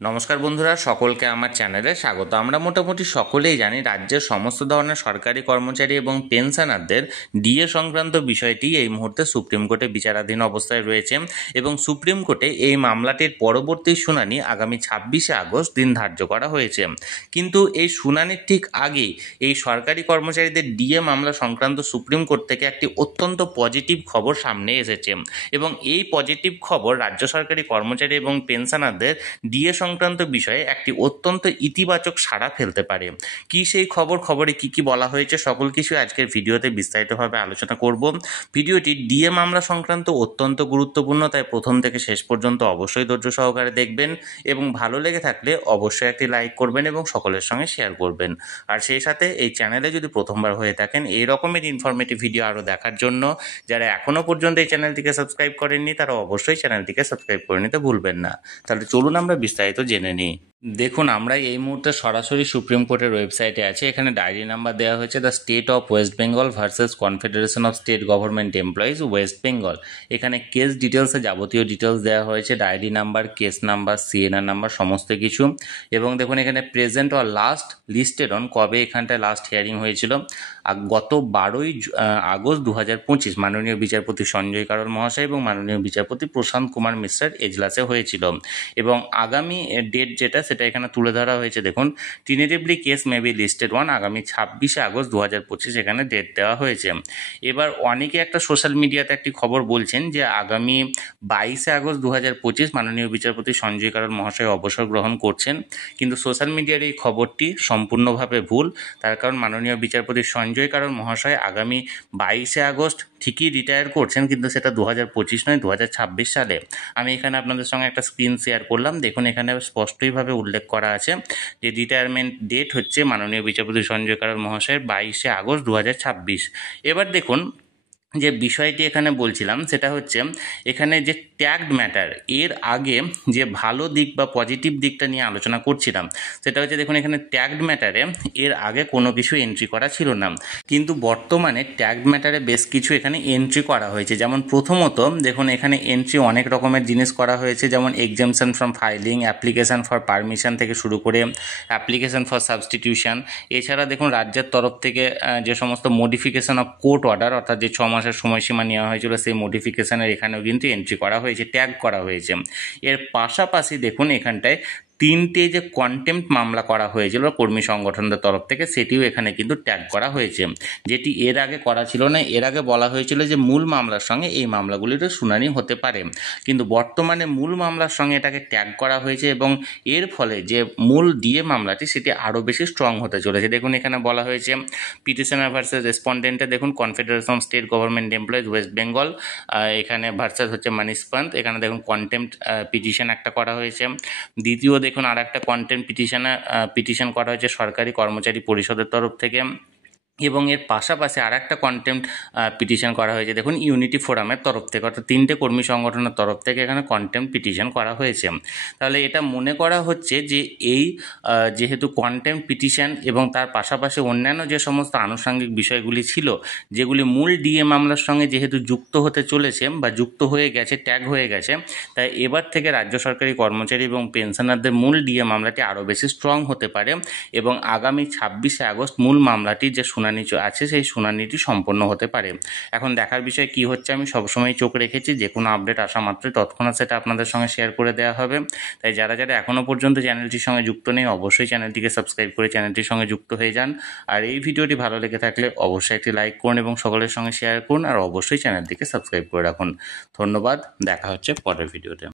নমস্কার বন্ধুরা, সকলকে আমার চ্যানেলে স্বাগত। আমরা মোটামুটি সকলেই জানি রাজ্যের সমস্ত ধরনের সরকারি কর্মচারী এবং পেনশনারদের ডিএ সংক্রান্ত বিষয়টি এই মুহূর্তে সুপ্রিম কোর্টে বিচারাধীন অবস্থায় রয়েছে এবং সুপ্রিম কোর্টে এই মামলাটির পরবর্তী শুনানি আগামী 26শে আগস্ট দিন ধার্য করা হয়েছে। কিন্তু এই শুনানির ঠিক আগেই এই সরকারি কর্মচারীদের ডিএ মামলা সংক্রান্ত সুপ্রিম কোর্ট থেকে একটি অত্যন্ত পজিটিভ খবর সামনে এসেছে এবং এই পজিটিভ খবর রাজ্য সরকারি কর্মচারী এবং পেনশনারদের ডিএ সংক্রান্ত বিষয়ে একটি অত্যন্ত ইতিবাচক সাড়া ফেলতে পারে। কি সেই খবরে কি বলা হয়েছে সকল কিছু আজকের ভিডিওতে বিস্তারিতভাবে আলোচনা করব। ভিডিওটি ডিএ মামলা সংক্রান্ত অত্যন্ত গুরুত্বপূর্ণ, তাই প্রথম থেকে শেষ পর্যন্ত অবশ্যই ধৈর্য সহকারে দেখবেন এবং ভালো লেগে থাকলে অবশ্যই একটি লাইক করবেন এবং সকলের সঙ্গে শেয়ার করবেন। আর সেই সাথে এই চ্যানেলে যদি প্রথমবার হয়ে থাকেন এই রকমের ইনফরমেটিভ ভিডিও আরও দেখার জন্য যারা এখনও পর্যন্ত এই চ্যানেলটিকে সাবস্ক্রাইব করেননি তারা অবশ্যই চ্যানেলটিকে সাবস্ক্রাইব করে নিতে ভুলবেন না। তাহলে চলুন আমরা বিস্তারিত জেনে নিই। দেখুন, আমরা এই মুহূর্তে সরাসরি সুপ্রিম কোর্টের ওয়েবসাইটে আছে। এখানে ডায়েরি নাম্বার দেওয়া হয়েছে the state of West Bengal versus confederation of state government employees West Bengal. এখানে কেস ডিটেলসে যাবতীয় ডিটেলস দেওয়া হয়েছে, diary number, case number, CNR number, সমস্ত কিছু। এবং দেখুন এখানে present or last listed on, কবে এখানটায় লাস্ট হিয়ারিং হয়েছিল, গত 12ই আগস্ট 2025 মাননীয় বিচারপতি সঞ্জয় কারোল মহাশয় এবং মাননীয় বিচারপতি প্রশান্ত কুমার মিশ্রের এজলাসে হয়েছিল। এবং আগামী ডেট যেটা সেটা এখানে তুলে ধরা হয়েছে। দেখুন, tentatively case may be listed one, আগামী 26শে আগস্ট 2025 এখানে ডেট দেওয়া হয়েছে। এবার অনেকে একটা সোশ্যাল মিডিয়াতে একটি খবর বলছেন যে আগামী 22শে আগস্ট 2025 মাননীয় বিচারপতি সঞ্জয় কারোল মহাশয় অবসর গ্রহণ করছেন, কিন্তু সোশ্যাল মিডিয়ার এই খবরটি সম্পূর্ণভাবে ভুল। তার কারণ মাননীয় বিচারপতি সঞ্জয় কারোল মহাশয় আগামী 22শে আগস্ট ঠিকই রিটায়ার করছেন, কিন্তু সেটা 2025 নয়, 2026 সালে। আমি এখানে আপনাদের সঙ্গে একটা স্ক্রিন শেয়ার করলাম। দেখুন এখানে স্পষ্টইভাবে উল্লেখ করা আছে যে রিটায়ারমেন্ট ডেট হচ্ছে মাননীয় বিচারপতি সঞ্জয় কারোল মহাশয়ের 22শে আগস্ট 2026। এবার দেখুন যে বিষয়টি এখানে বলছিলাম সেটা হচ্ছে এখানে যে ট্যাগড ম্যাটার, এর আগে যে ভালো দিক বা পজিটিভ দিকটা নিয়ে আলোচনা করছিলাম সেটা হচ্ছে দেখুন এখানে ট্যাগড ম্যাটারে এর আগে কোনো কিছু এন্ট্রি করা ছিল না, কিন্তু বর্তমানে ট্যাগড ম্যাটারে বেশ কিছু এখানে এন্ট্রি করা হয়েছে। যেমন প্রথমত দেখুন এখানে এন্ট্রি অনেক রকমের জিনিস করা হয়েছে, যেমন exemption from filing, application for permission থেকে শুরু করে অ্যাপ্লিকেশন ফর সাবস্টিটিউশন। এছাড়া দেখুন রাজ্যের তরফ থেকে যে সমস্ত মডিফিকেশন অফ কোর্ট অর্ডার, অর্থাৎ যে 6 মাসের সময়সীমা নেওয়া হয়েছিল সেই মডিফিকেশনের এখানেও কিন্তু এন্ট্রি করা হয়েছে, ট্যাগ করা হয়েছে। এর পাশাপাশি দেখুন এখানটায় 3টে যে কন্টেম্প্ট মামলা করা হয়েছিল কর্মী সংগঠনদের তরফ থেকে সেটিও এখানে কিন্তু ট্যাগ করা হয়েছে, যেটি এর আগে করা ছিল না। এর আগে বলা হয়েছিল যে মূল মামলার সঙ্গে এই মামলাগুলির শুনানি হতে পারে, কিন্তু বর্তমানে মূল মামলার সঙ্গে এটাকে ট্যাগ করা হয়েছে এবং এর ফলে যে মূল ডিএ মামলাটি সেটি আরও বেশি স্ট্রং হতে চলেছে। দেখুন এখানে বলা হয়েছে পিটিশনার ভার্সেস রেসপন্ডেন্টে দেখুন confederation of state government employees West Bengal, এখানে ভার্সাস হচ্ছে মানিশ পান্ত, এখানে দেখুন কন্টেম্প্ট পিটিশন একটা করা হয়েছে। দ্বিতীয় দেখুন আর একটা কন্টেম্প্ট পিটিশন করা হয়েছে সরকারি কর্মচারী পরিষদের তরফ থেকে, এবং এর পাশাপাশি আর একটা কন্টেম্প্ট পিটিশন করা হয়েছে দেখুন ইউনিটি ফোরামের তরফ থেকে, অর্থাৎ 3টে কর্মী সংগঠনের তরফ থেকে এখানে কন্টেম্প্ট পিটিশন করা হয়েছে। তাহলে এটা মনে করা হচ্ছে যে এই যেহেতু কন্টেম্প্ট পিটিশন এবং তার পাশাপাশি অন্যান্য যে সমস্ত আনুষঙ্গিক বিষয়গুলি ছিল যেগুলি মূল ডিএ মামলার সঙ্গে যেহেতু যুক্ত হতে চলেছে বা যুক্ত হয়ে গেছে, ট্যাগ হয়ে গেছে, তাই এবার থেকে রাজ্য সরকারি কর্মচারী এবং পেনশনারদের মূল ডিএ মামলাটি আরও বেশি স্ট্রং হতে পারে এবং আগামী 26শে আগস্ট মূল মামলাটির যে শুনানি আছে সেই শুনানিটি সম্পন্ন হতে পারে। এখন দেখার বিষয় কি হচ্ছে, আমি সবসময় চোখ রেখেছি, যে কোনো আপডেট আসা মাত্রই তৎক্ষণাৎ সেটা আপনাদের সঙ্গে শেয়ার করে দেওয়া হবে। তাই যারা যারা এখনও পর্যন্ত চ্যানেলটির সঙ্গে যুক্ত নেই অবশ্যই চ্যানেলটিকে সাবস্ক্রাইব করে চ্যানেলটির সঙ্গে যুক্ত হয়ে যান। আর এই ভিডিওটি ভালো লেগে থাকলে অবশ্যই একটি লাইক করুন এবং সকলের সঙ্গে শেয়ার করুন, আর অবশ্যই চ্যানেলটিকে সাবস্ক্রাইব করে রাখুন। ধন্যবাদ, দেখা হচ্ছে পরের ভিডিওতে।